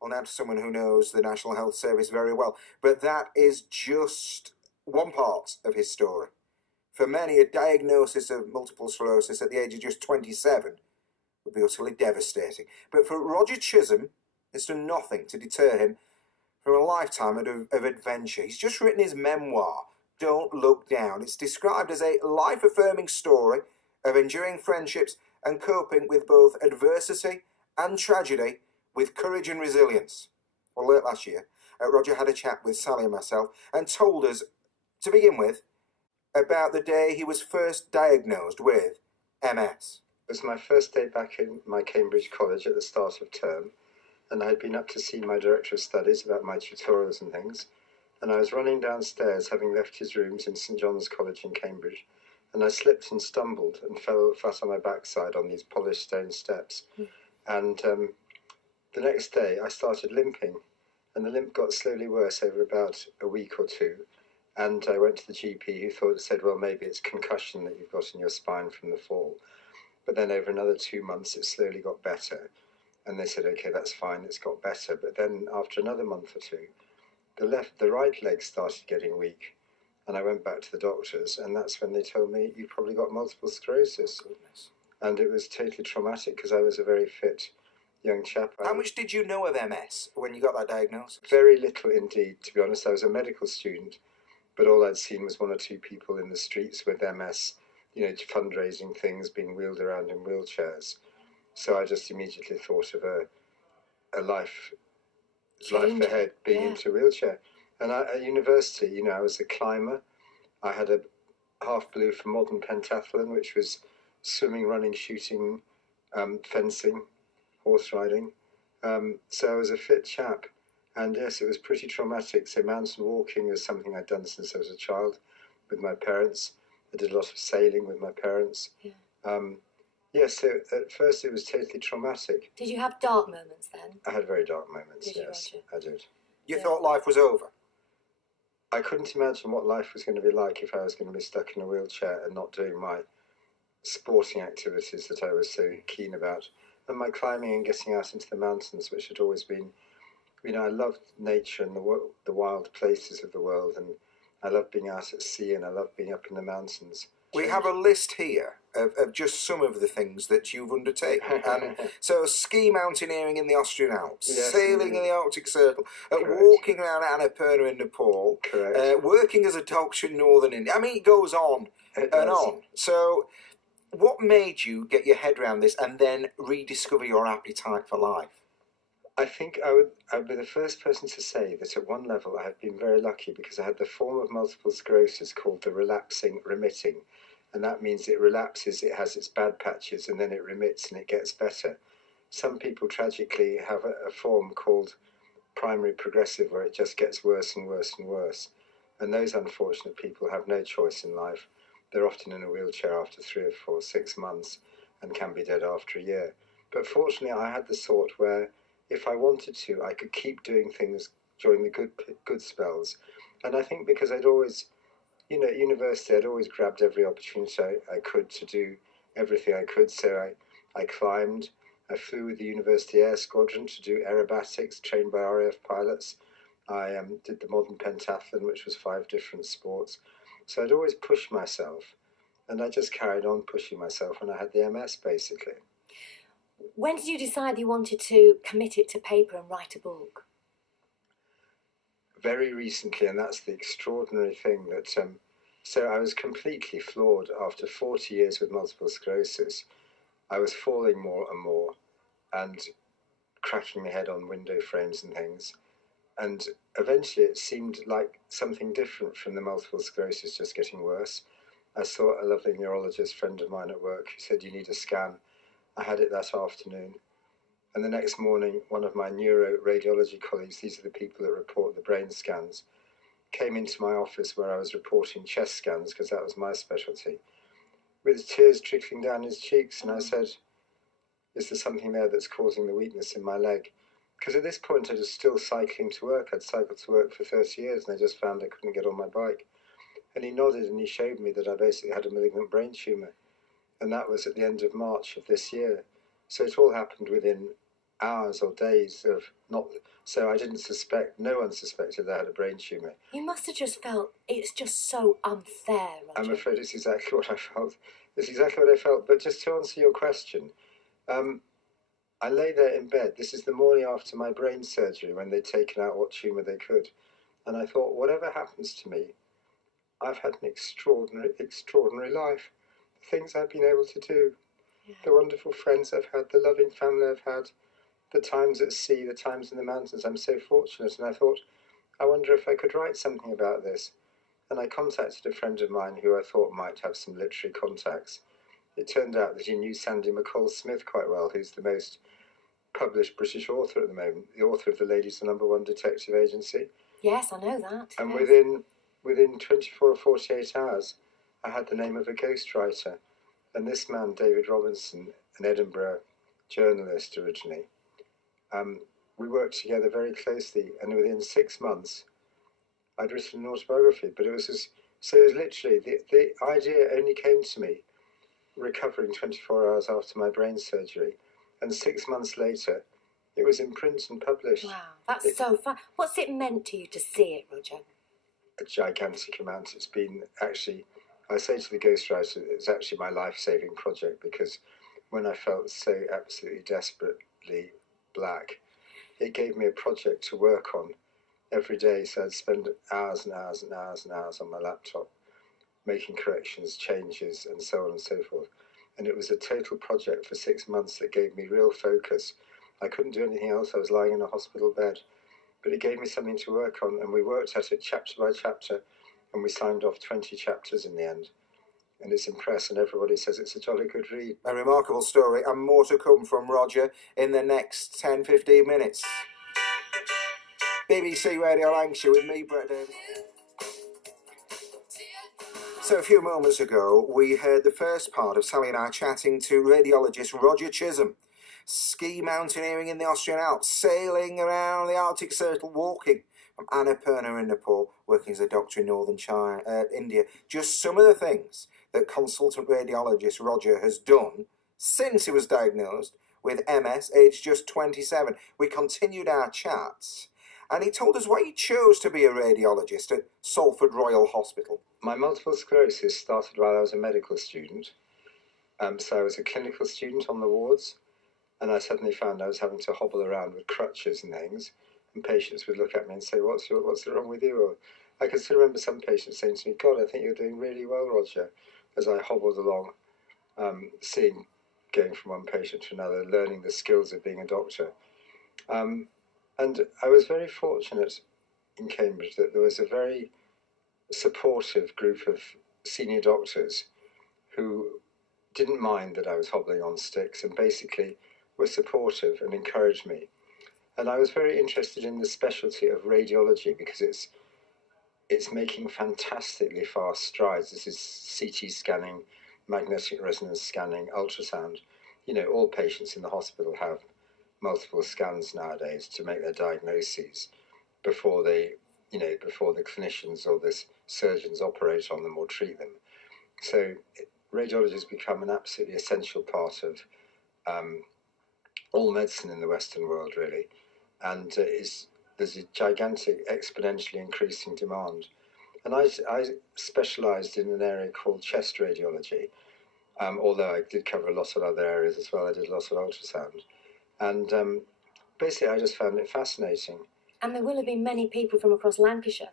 Well, now to someone who knows the National Health Service very well. But that is just one part of his story. For many, a diagnosis of multiple sclerosis at the age of just 27 would be utterly devastating. But for Roger Chisholm, it's done nothing to deter him from a lifetime of adventure. He's just written his memoir, Don't Look Down. It's described as a life-affirming story of enduring friendships and coping with both adversity and tragedy with courage and resilience. Well, late last year, Roger had a chat with Sally and myself and told us, to begin with, about the day he was first diagnosed with MS. It was my first day back in my Cambridge college at the start of term, and I had been up to see my director of studies about my tutorials and things, and I was running downstairs having left his rooms in St John's College in Cambridge, and I slipped and stumbled and fell flat on my backside on these polished stone steps. And the next day I started limping, and the limp got slowly worse over about a week or two, and I went to the GP who said, well, maybe it's concussion that you've got in your spine from the fall. But then over another 2 months it slowly got better, and they said, okay, that's fine, it's got better. But then after another month or two, the right leg started getting weak, and I went back to the doctors, and that's when they told me, you probably got multiple sclerosis. Goodness. And it was totally traumatic because I was a very fit young chap. How much did you know of MS when you got that diagnosis? Very little indeed, to be honest. I was a medical student, but all I'd seen was 1 or 2 people in the streets with MS, you know, fundraising things, being wheeled around in wheelchairs. So I just immediately thought of a life ahead, being into a wheelchair. And at university, you know, I was a climber. I had a half blue for modern pentathlon, which was swimming, running, shooting, fencing, horse riding. So I was a fit chap. And yes, it was pretty traumatic. So mountain walking was something I'd done since I was a child with my parents. I did a lot of sailing with my parents. Yes, so at first it was totally traumatic. Did you have dark moments then? I had very dark moments, Did you, yes, Roger? I did. You thought life was over? I couldn't imagine what life was going to be like if I was going to be stuck in a wheelchair and not doing my sporting activities that I was so keen about. And my climbing and getting out into the mountains, which had always been, you know, I loved nature and the wild places of the world, and I loved being out at sea, and I loved being up in the mountains. We have a list here of just some of the things that you've undertaken. So ski mountaineering in the Austrian Alps, Yes, sailing in the Arctic Circle, Correct. walking around Annapurna in Nepal, Correct. working as a doctor in northern India. I mean, it goes on It and does. on. So what made you get your head around this and then rediscover your appetite for life? I think I would be the first person to say that at one level I have been very lucky because I had the form of multiple sclerosis called the relapsing remitting. And that means it relapses, it has its bad patches, and then it remits and it gets better. Some people tragically have a form called primary progressive where it just gets worse and worse and worse. And those unfortunate people have no choice in life. They're often in a wheelchair after 3 or 4, 6 months and can be dead after a year. But fortunately I had the sort where if I wanted to, I could keep doing things during the good spells. And I think because I'd always, you know, at university I'd always grabbed every opportunity I could to do everything I could. So I climbed, I flew with the University Air Squadron to do aerobatics, trained by RAF pilots. I did the modern pentathlon, which was 5 different sports. So I'd always push myself, and I just carried on pushing myself when I had the MS, basically. When did you decide you wanted to commit it to paper and write a book? Very recently, and that's the extraordinary thing that so I was completely floored after 40 years with multiple sclerosis. I was falling more and more and cracking my head on window frames and things, and eventually it seemed like something different from the multiple sclerosis just getting worse. I saw a lovely neurologist friend of mine at work who said, you need a scan. I had it that afternoon. And the next morning, one of my neuroradiology colleagues, these are the people that report the brain scans, came into my office where I was reporting chest scans, because that was my specialty, with tears trickling down his cheeks. And I said, is there something there that's causing the weakness in my leg? Because at this point I was still cycling to work. I'd cycled to work for 30 years and I just found I couldn't get on my bike. And he nodded and he showed me that I basically had a malignant brain tumour. And that was at the end of March of this year. So it all happened within hours or days of not So I didn't suspect, no one suspected I had a brain tumour. You must have just felt it's just so unfair, Roger. I'm afraid it's exactly what I felt. It's exactly what I felt. But just to answer your question, I lay there in bed. This is the morning after my brain surgery when they'd taken out what tumour they could. And I thought, whatever happens to me, I've had an extraordinary, extraordinary life. The things I've been able to do, the wonderful friends I've had, the loving family I've had, the times at sea, the times in the mountains. I'm so fortunate. And I thought, I wonder if I could write something about this. And I contacted a friend of mine who I thought might have some literary contacts. It turned out that he knew Sandy McCall-Smith quite well, who's the most published British author at the moment, the author of The Ladies' #1 Detective Agency. Yes, I know that. And yes. within 24 or 48 hours, I had the name of a ghostwriter. And this man, David Robinson, an Edinburgh journalist originally, we worked together very closely. And within 6 months, I'd written an autobiography. But it was literally, the idea only came to me recovering 24 hours after my brain surgery. And 6 months later, it was in print and published. Wow, that's so fun. What's it meant to you to see it, Roger? A gigantic amount. It's been actually, I say to the ghostwriter, it's actually my life-saving project, because when I felt so absolutely desperately black, it gave me a project to work on every day. So I'd spend hours and hours and hours and hours on my laptop making corrections, changes, and so on and so forth. And it was a total project for 6 months that gave me real focus. I couldn't do anything else. I was lying in a hospital bed. But it gave me something to work on, and we worked at it chapter by chapter, and we signed off 20 chapters in the end. And it's in press, and everybody says it's a jolly good read. A remarkable story, and more to come from Roger in the next 10-15 minutes. BBC Radio Lancashire with me, Brett Davis. So a few moments ago, we heard the first part of Sally and I chatting to radiologist Roger Chisholm. Ski mountaineering in the Austrian Alps, sailing around the Arctic Circle, walking from Annapurna in Nepal, working as a doctor in northern China, India. Just some of the things that consultant radiologist Roger has done since he was diagnosed with MS, aged just 27. We continued our chats, and he told us why he chose to be a radiologist at Salford Royal Hospital. My multiple sclerosis started while I was a medical student. So I was a clinical student on the wards, and I suddenly found I was having to hobble around with crutches and things, and patients would look at me and say, what's wrong with you? Or I can still remember some patients saying to me, God, I think you're doing really well, Roger, as I hobbled along, going from one patient to another, learning the skills of being a doctor. And I was very fortunate in Cambridge that there was a very supportive group of senior doctors who didn't mind that I was hobbling on sticks, and basically were supportive and encouraged me. And I was very interested in the specialty of radiology, because it's making fantastically fast strides. This is CT scanning, magnetic resonance scanning, ultrasound. You know, all patients in the hospital have multiple scans nowadays to make their diagnoses before the clinicians or the surgeons operate on them or treat them. So radiology has become an absolutely essential part of all medicine in the Western world, really. And there's a gigantic, exponentially increasing demand. And I specialised in an area called chest radiology, although I did cover a lot of other areas as well. I did lots of ultrasound. And basically I just found it fascinating. And there will have been many people from across Lancashire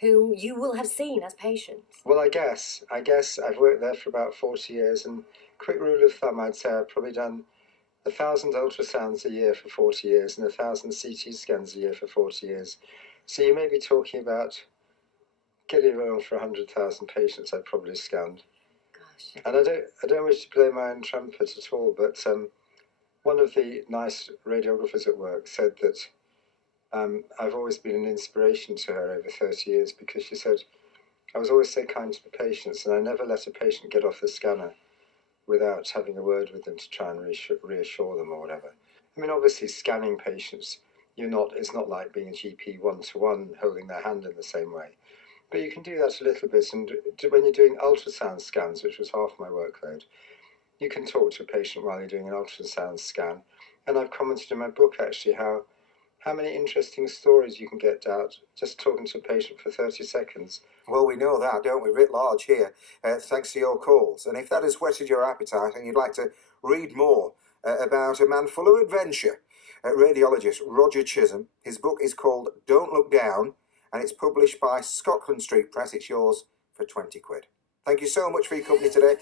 who you will have seen as patients. Well, I guess I've worked there for about 40 years, and quick rule of thumb, I'd say I've probably done 1,000 ultrasounds a year for 40 years and 1,000 CT scans a year for 40 years. So you may be talking about getting around for 100,000 patients I've probably scanned. Gosh. And I don't wish to blow my own trumpet at all, but one of the nice radiographers at work said that I've always been an inspiration to her over 30 years, because she said, I was always so kind to the patients, and I never let a patient get off the scanner without having a word with them to try and reassure them or whatever. I mean, obviously scanning patients, it's not like being a GP one-to-one holding their hand in the same way. But you can do that a little bit, and when you're doing ultrasound scans, which was half my workload, you can talk to a patient while you're doing an ultrasound scan. And I've commented in my book actually how how many interesting stories you can get out just talking to a patient for 30 seconds. Well, we know that, don't we, writ large here, thanks to your calls. And if that has whetted your appetite and you'd like to read more about a man full of adventure, radiologist Roger Chisholm, his book is called Don't Look Down, and it's published by Scotland Street Press. It's yours for 20 quid. Thank you so much for your company today.